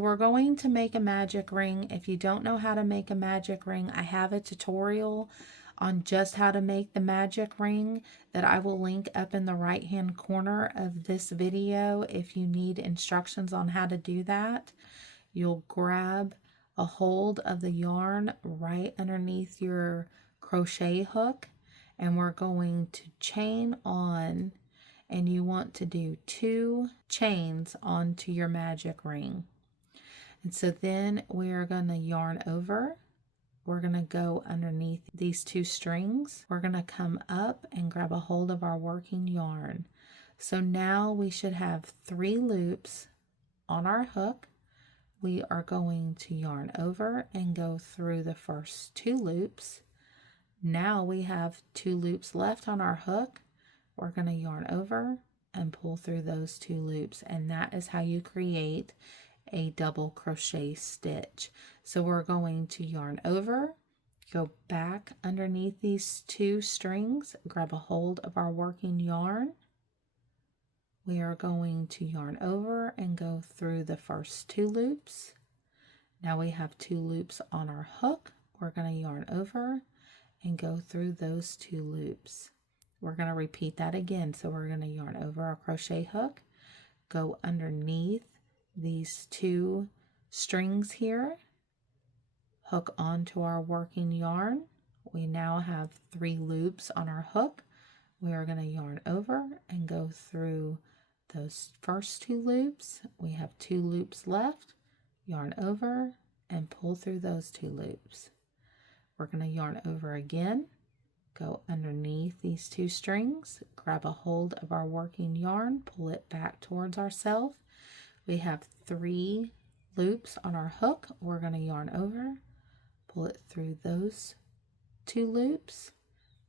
We're going to make a magic ring. If you don't know how to make a magic ring, I have a tutorial on just how to make the magic ring that I will link up in the right hand corner of this video. If you need instructions on how to do that, you'll grab a hold of the yarn right underneath your crochet hook, and we're going to chain on, and you want to do 2 chains onto your magic ring. And so then we are going to yarn over. We're going to go underneath these 2 strings. We're going to come up and grab a hold of our working yarn. So now we should have 3 loops on our hook. We are going to yarn over and go through the first 2 loops. Now we have 2 loops left on our hook. We're going to yarn over and pull through those 2 loops, and that is how you create a double crochet stitch. So we're going to yarn over, go back underneath these 2 strings, grab a hold of our working yarn. We are going to yarn over and go through the first 2 loops. Now we have 2 loops on our hook. We're going to yarn over and go through those 2 loops. We're going to repeat that again. So we're going to yarn over our crochet hook, go underneath these 2 strings here, hook onto our working yarn. We now have 3 loops on our hook. We are going to yarn over and go through those first 2 loops. We have 2 loops left. Yarn over and pull through those 2 loops. We're going to yarn over again, go underneath these 2 strings, grab a hold of our working yarn, pull it back towards ourselves. We have 3 loops on our hook. We're going to yarn over, pull it through those 2 loops,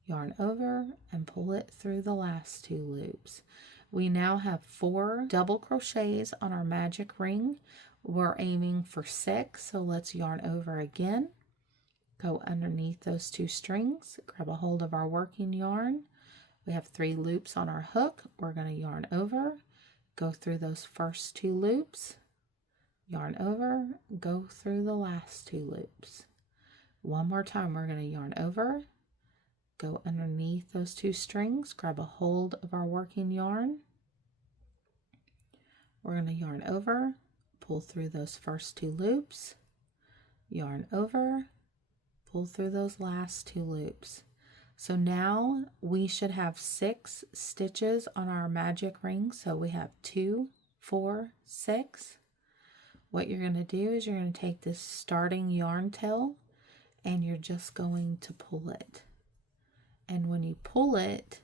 yarn over, and pull it through the last 2 loops. We now have 4 double crochets on our magic ring. We're aiming for 6, so let's yarn over again. Go underneath those 2 strings, grab a hold of our working yarn. We have 3 loops on our hook. We're going to yarn over, go through those first 2 loops, yarn over, go through the last 2 loops. One more time, we're going to yarn over, go underneath those 2 strings, grab a hold of our working yarn. We're going to yarn over, pull through those first 2 loops, yarn over, pull through those last 2 loops. So now we should have 6 stitches on our magic ring. So we have 2, 4, 6. What you're going to do is you're going to take this starting yarn tail and you're just going to pull it. And when you pull it,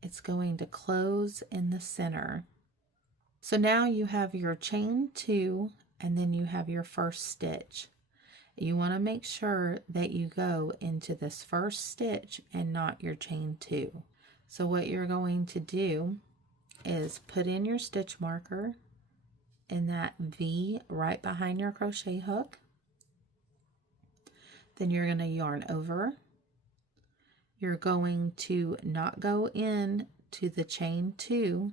it's going to close in the center. So now you have your chain 2 and then you have your first stitch. You want to make sure that you go into this first stitch and not your chain 2. So what you're going to do is put in your stitch marker in that V right behind your crochet hook. Then you're going to yarn over. You're going to not go in to the chain 2,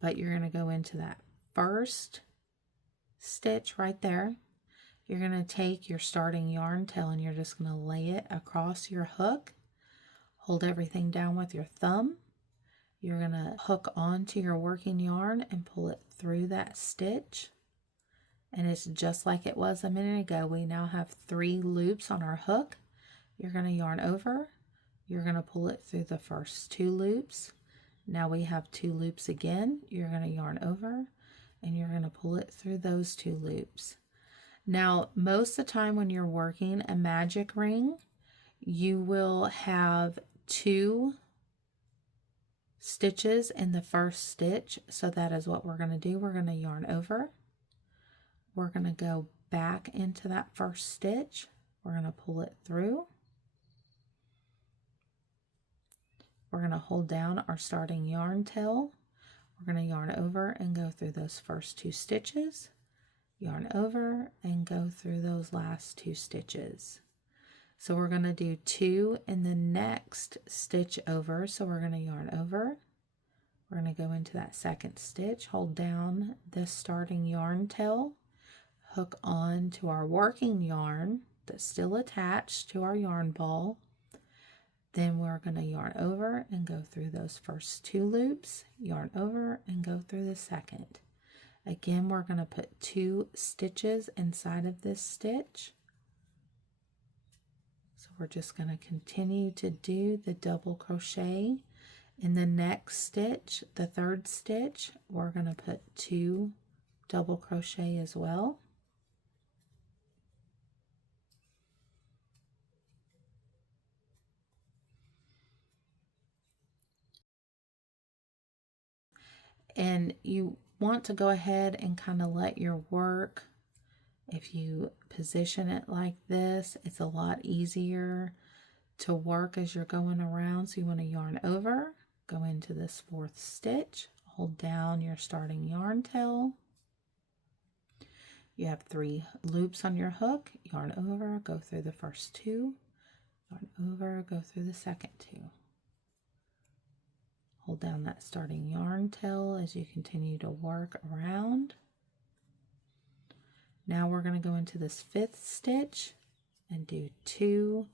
but you're going to go into that first stitch right there. You're going to take your starting yarn tail and you're just going to lay it across your hook. Hold everything down with your thumb. You're going to hook onto your working yarn and pull it through that stitch. And it's just like it was a minute ago. We now have 3 loops on our hook. You're going to yarn over. You're going to pull it through the first 2 loops. Now we have 2 loops again. You're going to yarn over and you're going to pull it through those 2 loops. Now, most of the time when you're working a magic ring, you will have 2 stitches in the first stitch. So that is what we're going to do. We're going to yarn over. We're going to go back into that first stitch. We're going to pull it through. We're going to hold down our starting yarn tail. We're going to yarn over and go through those first 2 stitches. Yarn over and go through those last 2 stitches. So we're going to do 2 in the next stitch over. So we're going to yarn over. We're going to go into that second stitch, hold down the starting yarn tail, hook on to our working yarn that's still attached to our yarn ball. Then we're going to yarn over and go through those first 2 loops, yarn over and go through the second. Again, we're going to put 2 stitches inside of this stitch. So we're just going to continue to do the double crochet. In the next stitch, the 3rd stitch, we're going to put 2 double crochet as well. And you want to go ahead and kind of let your work, if you position it like this, it's a lot easier to work as you're going around. So you want to yarn over, go into this 4th stitch, hold down your starting yarn tail. You have 3 loops on your hook, yarn over, go through the first 2, yarn over, go through the second 2. Hold down that starting yarn tail as you continue to work around. Now we're going to go into this 5th stitch and do 2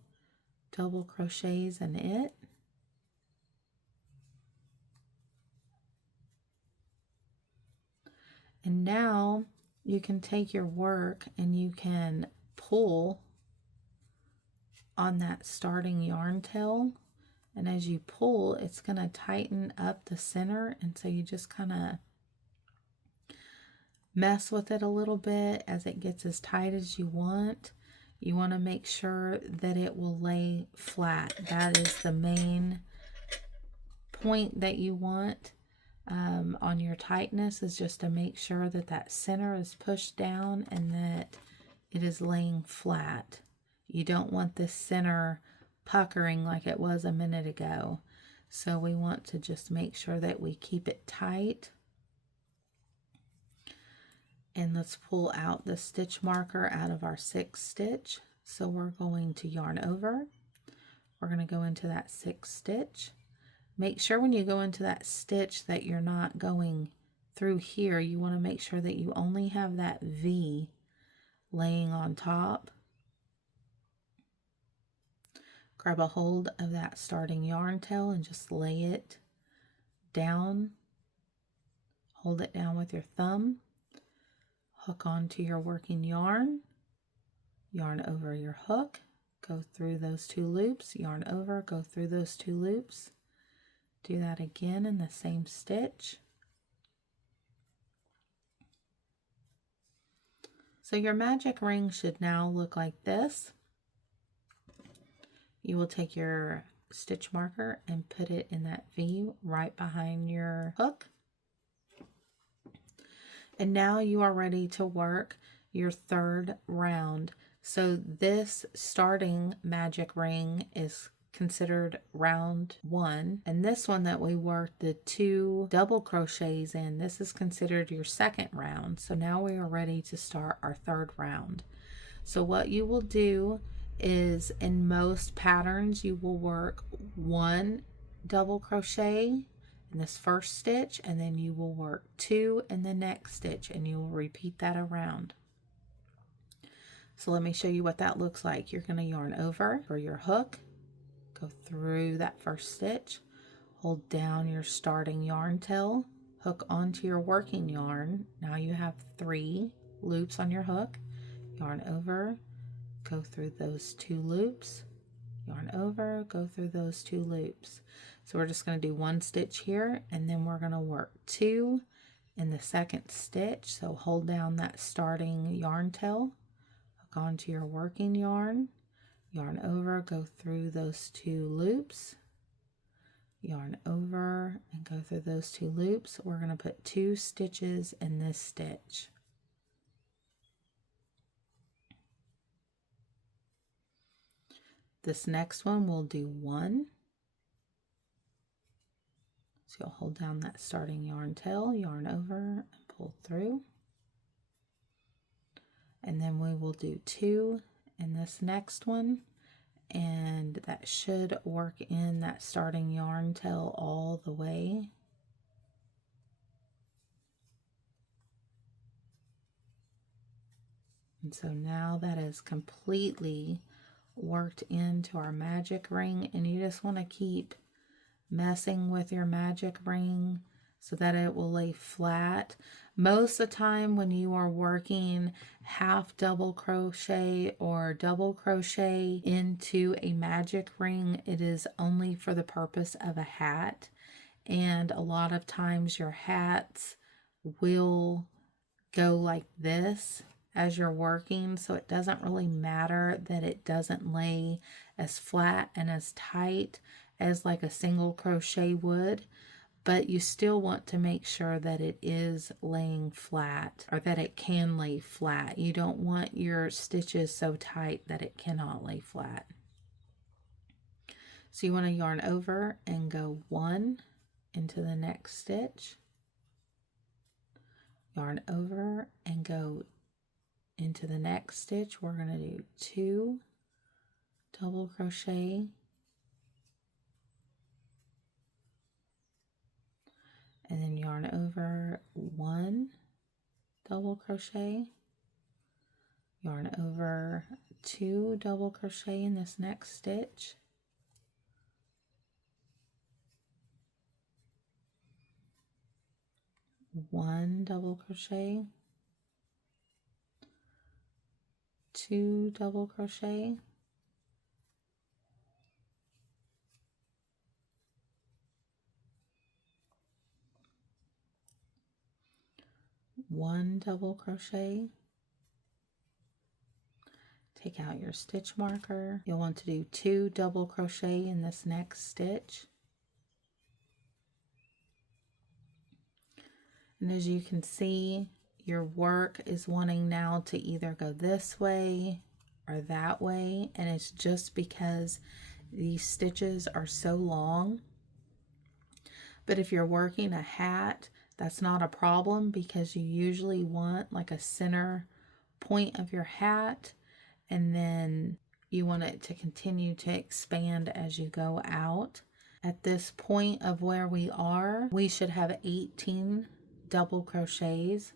double crochets in it. And now you can take your work and you can pull on that starting yarn tail. And as you pull, it's going to tighten up the center. And so you just kind of mess with it a little bit as it gets as tight as you want. You want to make sure that it will lay flat. That is the main point that you want on your tightness, is just to make sure that that center is pushed down and that it is laying flat. You don't want this center puckering like it was a minute ago. So we want to just make sure that we keep it tight. And let's pull out the stitch marker out of our 6th stitch. So we're going to yarn over. We're going to go into that 6th stitch. Make sure when you go into that stitch that you're not going through here. You want to make sure that you only have that V laying on top. Grab a hold of that starting yarn tail and just lay it down. Hold it down with your thumb. Hook onto your working yarn. Yarn over your hook. Go through those 2 loops. Yarn over, go through those 2 loops. Do that again in the same stitch. So your magic ring should now look like this. You will take your stitch marker and put it in that V right behind your hook. And now you are ready to work your 3rd round. So this starting magic ring is considered round 1. And this one that we worked the 2 double crochets in, this is considered your 2nd round. So now we are ready to start our 3rd round. So what you will do is, in most patterns, you will work 1 double crochet in this first stitch, and then you will work 2 in the next stitch, and you will repeat that around. So let me show you what that looks like. You're going to yarn over for your hook, go through that first stitch, hold down your starting yarn tail, hook onto your working yarn. Now you have 3 loops on your hook, yarn over, go through those 2 loops, yarn over, go through those 2 loops. So we're just going to do 1 stitch here, and then we're going to work 2 in the 2nd stitch. So hold down that starting yarn tail, hook onto your working yarn, yarn over, go through those 2 loops, yarn over and go through those 2 loops. We're going to put 2 stitches in this stitch. This next one we'll do 1. So you'll hold down that starting yarn tail, yarn over and pull through. And then we will do 2 in this next one. And that should work in that starting yarn tail all the way. And so now that is completely worked into our magic ring, and you just want to keep messing with your magic ring so that it will lay flat. Most of the time when you are working half double crochet or double crochet into a magic ring, it is only for the purpose of a hat. And a lot of times your hats will go like this as you're working, so it doesn't really matter that it doesn't lay as flat and as tight as like a single crochet would, but you still want to make sure that it is laying flat, or that it can lay flat. You don't want your stitches so tight that it cannot lay flat. So you want to yarn over and go 1 into the next stitch, yarn over and go into the next stitch. We're going to do 2 double crochet, and then yarn over 1 double crochet, yarn over 2 double crochet in this next stitch, one double crochet, 2 double crochet, one double crochet. Take out your stitch marker. You'll want to do 2 double crochet in this next stitch. And as you can see, your work is wanting now to either go this way or that way, and it's just because these stitches are so long. But if you're working a hat, that's not a problem, because you usually want like a center point of your hat, and then you want it to continue to expand as you go out. At this point of where we are, we should have 18 double crochets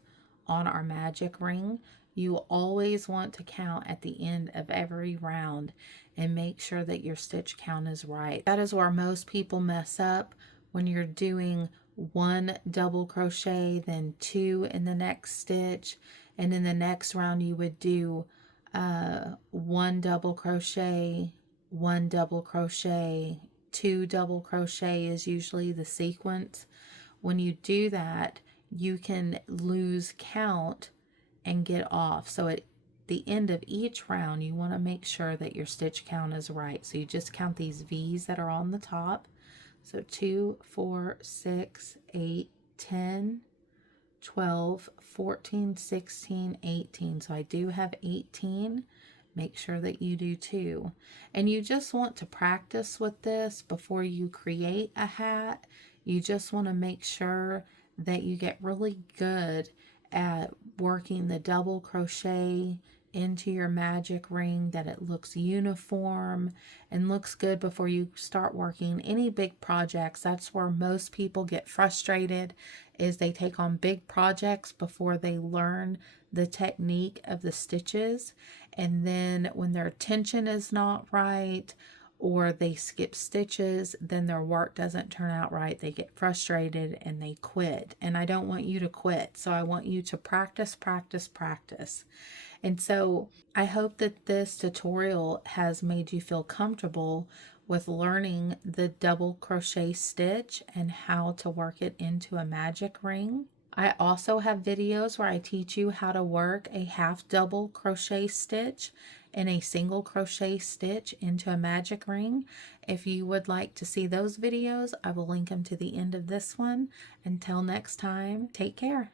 on our magic ring. You always want to count at the end of every round and make sure that your stitch count is right. That is where most people mess up, when you're doing 1 double crochet, then 2 in the next stitch, and in the next round you would do 1 double crochet, 1 double crochet, 2 double crochet is usually the sequence. When you do that, you can lose count and get off. So at the end of each round, you want to make sure that your stitch count is right. So you just count these V's that are on the top. So 2, 4, 6, 8, 10, 12, 14, 16, 18. So I do have 18. Make sure that you do too. And you just want to practice with this before you create a hat. You just want to make sure that you get really good at working the double crochet into your magic ring, that it looks uniform and looks good before you start working any big projects. That's where most people get frustrated, is they take on big projects before they learn the technique of the stitches, and then when their tension is not right or they skip stitches, then their work doesn't turn out right. They get frustrated and they quit. And I don't want you to quit. So I want you to practice, practice, practice. And so I hope that this tutorial has made you feel comfortable with learning the double crochet stitch and how to work it into a magic ring. I also have videos where I teach you how to work a half double crochet stitch and a single crochet stitch into a magic ring. If you would like to see those videos, I will link them to the end of this one. Until next time, take care.